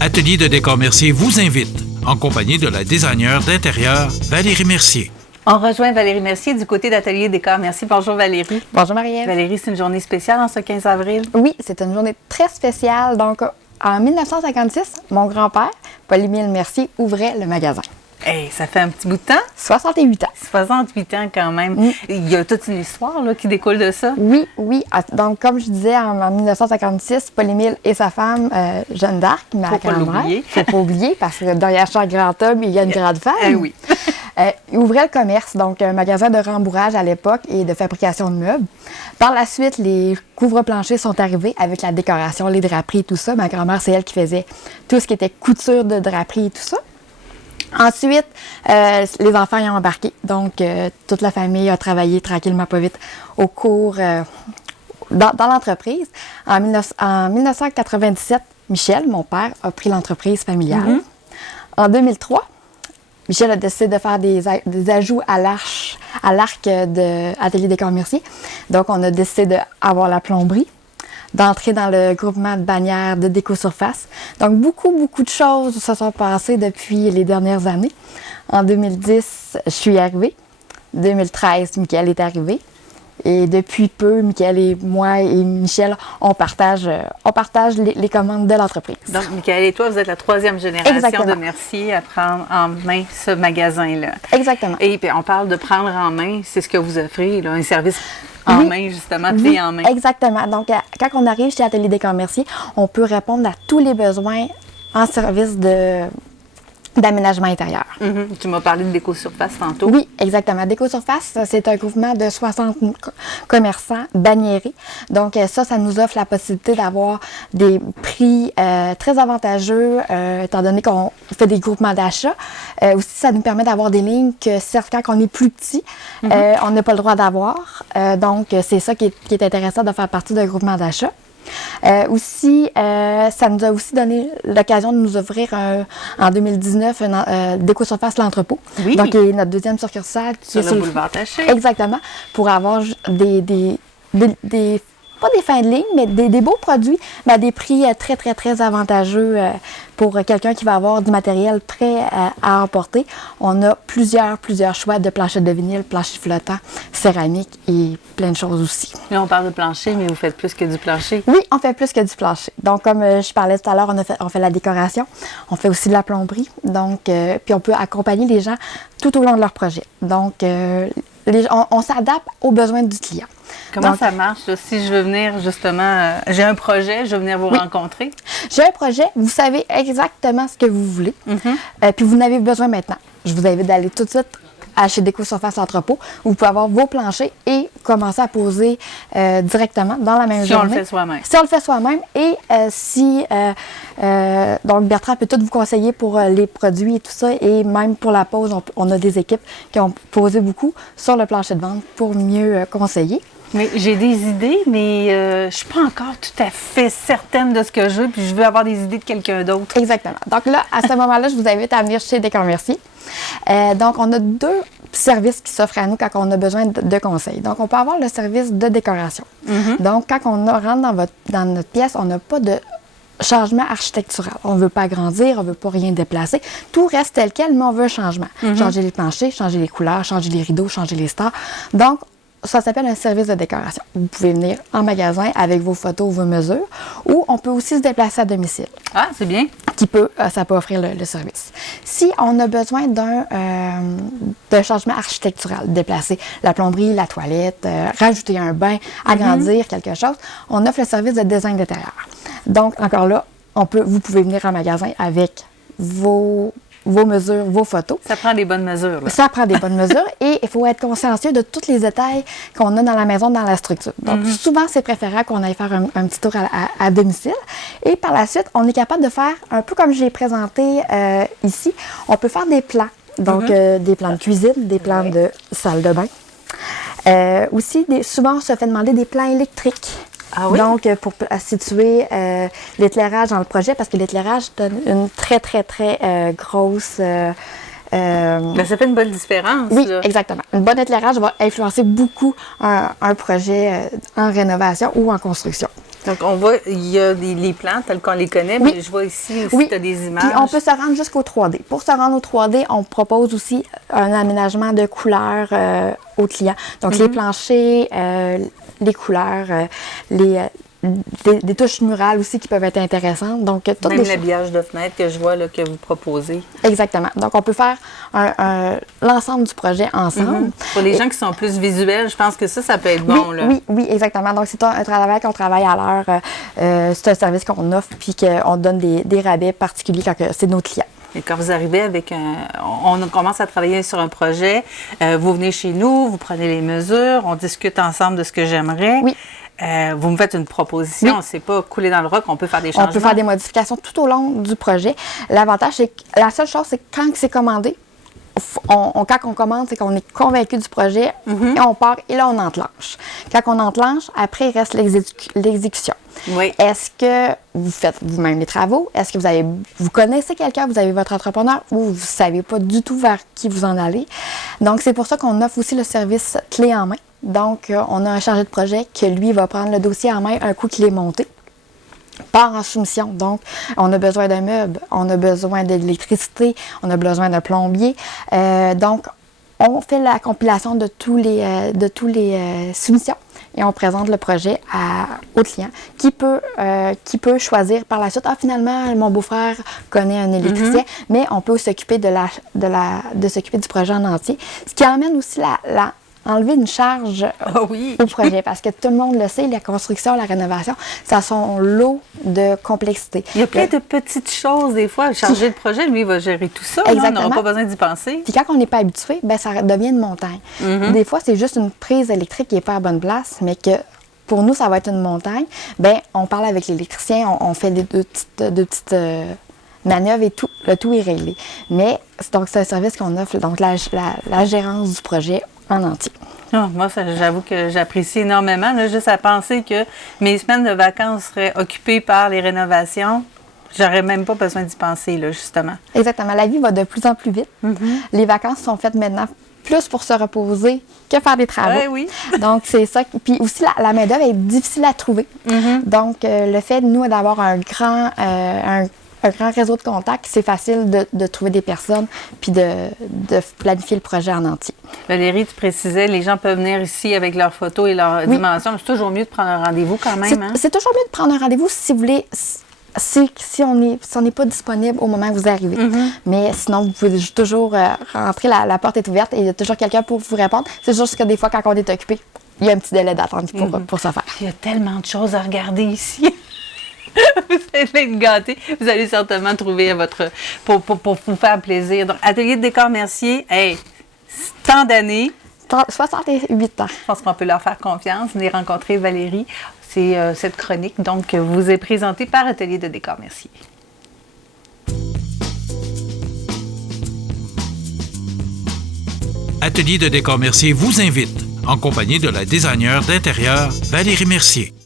Atelier de décor Mercier vous invite, en compagnie de la designer d'intérieur Valérie Mercier. On rejoint Valérie Mercier du côté d'Atelier Décor Mercier. Bonjour Valérie. Bonjour Marie-Ève. Valérie, c'est une journée spéciale en ce 15 avril. Oui, c'est une journée très spéciale. Donc, en 1956, mon grand-père, Paul-Émile Mercier, ouvrait le magasin. Hey, ça fait un petit bout de temps. 68 ans. 68 ans quand même. Il y a toute une histoire là, qui découle de ça. Oui. Donc, comme je disais, en 1956, Paul-Émile et sa femme, Jeanne d'Arc, ma grand-mère. Faut pas oublier, parce que derrière chaque grand homme, il y a une grande femme. Oui. Il ouvrait le commerce, donc un magasin de rembourrage à l'époque et de fabrication de meubles. Par la suite, les couvre-planchers sont arrivés avec la décoration, les draperies et tout ça. Ma grand-mère, c'est elle qui faisait tout ce qui était couture de draperies et tout ça. Ensuite, les enfants y ont embarqué. Donc, toute la famille a travaillé tranquillement, pas vite, au cours dans l'entreprise. En 1997, Michel, mon père, a pris l'entreprise familiale. En 2003, Michel a décidé de faire des ajouts à l'arc de Atelier Décor Mercier. Donc, on a décidé d'avoir la plomberie, d'entrer dans le groupement de bannières de déco-surface. Donc, beaucoup de choses se sont passées depuis les dernières années. En 2010, je suis arrivée. 2013, Michael est arrivé. Et depuis peu, Michael et moi et Michel, on partage les commandes de l'entreprise. Donc, Michael et toi, vous êtes la troisième génération de Mercier à prendre en main ce magasin-là. Exactement. Et puis, on parle de prendre en main, c'est ce que vous offrez, là, un service en main, justement, clé en main. Exactement. Donc, quand on arrive chez Atelier Décor Mercier, on peut répondre à tous les besoins en service d'aménagement intérieur. Tu m'as parlé de déco-surface tantôt. Oui, exactement. Déco-surface, c'est un groupement de 60 commerçants banniérés. Donc, ça nous offre la possibilité d'avoir des prix très avantageux, étant donné qu'on fait des groupements d'achat. Aussi, ça nous permet d'avoir des lignes que, certes, quand on est plus petit, on n'a pas le droit d'avoir. Donc, c'est ça qui est intéressant de faire partie d'un groupement d'achat. Ça nous a aussi donné l'occasion de nous offrir en 2019 Déco-surface l'entrepôt. Oui. Donc, qui est notre deuxième succursale. Sur le boulevard Taché. Exactement. Pour avoir pas des fins de ligne, mais des beaux produits, mais à des prix très avantageux pour quelqu'un qui va avoir du matériel prêt à emporter. On a plusieurs choix de planchers de vinyle, planchers flottants, céramique et plein de choses aussi. Là, on parle de plancher, mais vous faites plus que du plancher. Oui, on fait plus que du plancher. Donc, comme je parlais tout à l'heure, on fait la décoration. On fait aussi de la plomberie. Donc, puis on peut accompagner les gens tout au long de leur projet. Donc, on s'adapte aux besoins du client. Comment ça marche, là, si je veux venir, justement, j'ai un projet, je veux venir vous rencontrer? J'ai un projet, vous savez exactement ce que vous voulez, puis vous en avez besoin maintenant. Je vous invite d'aller tout de suite chez Déco-surface l'entrepôt, où vous pouvez avoir vos planchers et commencer à poser directement dans la même journée. Si on le fait soi-même. Si on le fait soi-même et donc Bertrand peut tout vous conseiller pour les produits et tout ça, et même pour la pose, on a des équipes qui ont posé beaucoup sur le plancher de vente pour mieux conseiller. Mais j'ai des idées, mais je ne suis pas encore tout à fait certaine de ce que je veux, puis je veux avoir des idées de quelqu'un d'autre. Exactement. Donc là, à ce moment-là, je vous invite à venir chez Décor Mercier. Donc, on a deux services qui s'offrent à nous quand on a besoin de conseils. Donc, on peut avoir le service de décoration. Donc, quand on rentre dans notre pièce, on n'a pas de changement architectural. On ne veut pas agrandir, on ne veut pas rien déplacer. Tout reste tel quel, mais on veut un changement. Changer les planchers, changer les couleurs, changer les rideaux, changer les stores. Donc, ça s'appelle un service de décoration. Vous pouvez venir en magasin avec vos photos, vos mesures, ou on peut aussi se déplacer à domicile. Ah, c'est bien. Ça peut offrir le service. Si on a besoin d'un changement architectural, déplacer la plomberie, la toilette, rajouter un bain, agrandir quelque chose, on offre le service de design d'intérieur. Donc, encore là, vous pouvez venir en magasin avec vos mesures, vos photos. Ça prend des bonnes mesures, là. Ça prend des bonnes mesures et il faut être consciencieux de tous les détails qu'on a dans la maison, dans la structure. Donc, souvent, c'est préférable qu'on aille faire un petit tour à domicile. Et par la suite, on est capable de faire, un peu comme j'ai présenté ici, on peut faire des plans. Donc, des plans de cuisine, des plans de salle de bain. Aussi, souvent, on se fait demander des plans électriques. Ah oui? Donc, pour situer l'éclairage dans le projet, parce que l'éclairage donne une très grosse... Ben, ça fait une bonne différence. Oui, là. exactement. Un bon éclairage va influencer beaucoup un projet en rénovation ou en construction. Donc, on voit, il y a les plans tels qu'on les connaît, Oui. mais je vois ici aussi, Oui, tu as des images. puis on peut se rendre jusqu'au 3D. Pour se rendre au 3D, on propose aussi un aménagement de couleurs aux clients. Donc, les planchers, les couleurs, des touches murales aussi qui peuvent être intéressantes. Donc, toutes Même des l'habillage de fenêtre que je vois là, que vous proposez. Exactement. Donc, on peut faire l'ensemble du projet ensemble. Pour les gens qui sont plus visuels, je pense que ça peut être bon. Là. Oui, exactement. Donc, c'est un travail qu'on travaille à l'heure. C'est un service qu'on offre puis qu'on donne des rabais particuliers quand c'est nos clients. Et quand vous arrivez avec on commence à travailler sur un projet, vous venez chez nous, vous prenez les mesures, on discute ensemble de ce que j'aimerais. Oui. Vous me faites une proposition, Oui. c'est pas couler dans le roc, on peut faire des changements. On peut faire des modifications tout au long du projet. L'avantage, c'est que la seule chose, c'est que quand c'est commandé, quand on commande, c'est qu'on est convaincu du projet et on part et là, on enclenche. Quand on enclenche, après, il reste l'exécution. Oui. Est-ce que vous faites vous-même les travaux? Est-ce que vous connaissez quelqu'un, vous avez votre entrepreneur ou vous ne savez pas du tout vers qui vous en allez? Donc, c'est pour ça qu'on offre aussi le service clé en main. Donc, on a un chargé de projet que lui va prendre le dossier en main un coup qu'il est monté. Part en soumission. Donc, on a besoin d'un meuble, on a besoin d'électricité, on a besoin d'un plombier. Donc, on fait la compilation de tous les soumissions et on présente le projet au client qui peut choisir par la suite. Ah, finalement, mon beau-frère connaît un électricien, mais on peut s'occuper de s'occuper du projet en entier. Ce qui amène aussi enlever une charge au projet, parce que tout le monde le sait, la construction, la rénovation, ça a son lot de complexité. Il y a plein de petites choses, des fois. Le chargé de projet, lui, va gérer tout ça. Là, on n'aura pas besoin d'y penser. Puis quand on n'est pas habitué, ben ça devient une montagne. Des fois, c'est juste une prise électrique qui n'est pas à bonne place, mais que pour nous, ça va être une montagne. Ben, on parle avec l'électricien, on fait des deux petites manœuvres et tout. Le tout est réglé. Mais donc, c'est un service qu'on offre, donc la gérance du projet en entier. Oh, moi, j'avoue que j'apprécie énormément. Là, juste à penser que mes semaines de vacances seraient occupées par les rénovations, j'aurais même pas besoin d'y penser, là, justement. Exactement. La vie va de plus en plus vite. Les vacances sont faites maintenant plus pour se reposer que faire des travaux. Oui. Donc, c'est ça. Puis aussi, la main-d'œuvre est difficile à trouver. Donc, le fait, nous, d'avoir un grand réseau de contacts, c'est facile de trouver des personnes puis de planifier le projet en entier. Valérie, tu précisais, les gens peuvent venir ici avec leurs photos et leurs dimensions. C'est toujours mieux de prendre un rendez-vous quand même. C'est toujours mieux de prendre un rendez-vous si vous voulez, si on n'est pas disponible au moment où vous arrivez. Mais sinon, vous pouvez toujours rentrer, la porte est ouverte et il y a toujours quelqu'un pour vous répondre. C'est juste que des fois, quand on est occupé, il y a un petit délai d'attente pour ça faire. Il y a tellement de choses à regarder ici. Vous allez être gâtés. Vous allez certainement trouver pour vous faire plaisir. Donc, Atelier de décor Mercier, tant d'années. 68 ans. Je pense qu'on peut leur faire confiance. Venez rencontrer Valérie. C'est cette chronique, donc, vous est présentée par Atelier de décor Mercier. Atelier de décor Mercier vous invite, en compagnie de la designer d'intérieur Valérie Mercier.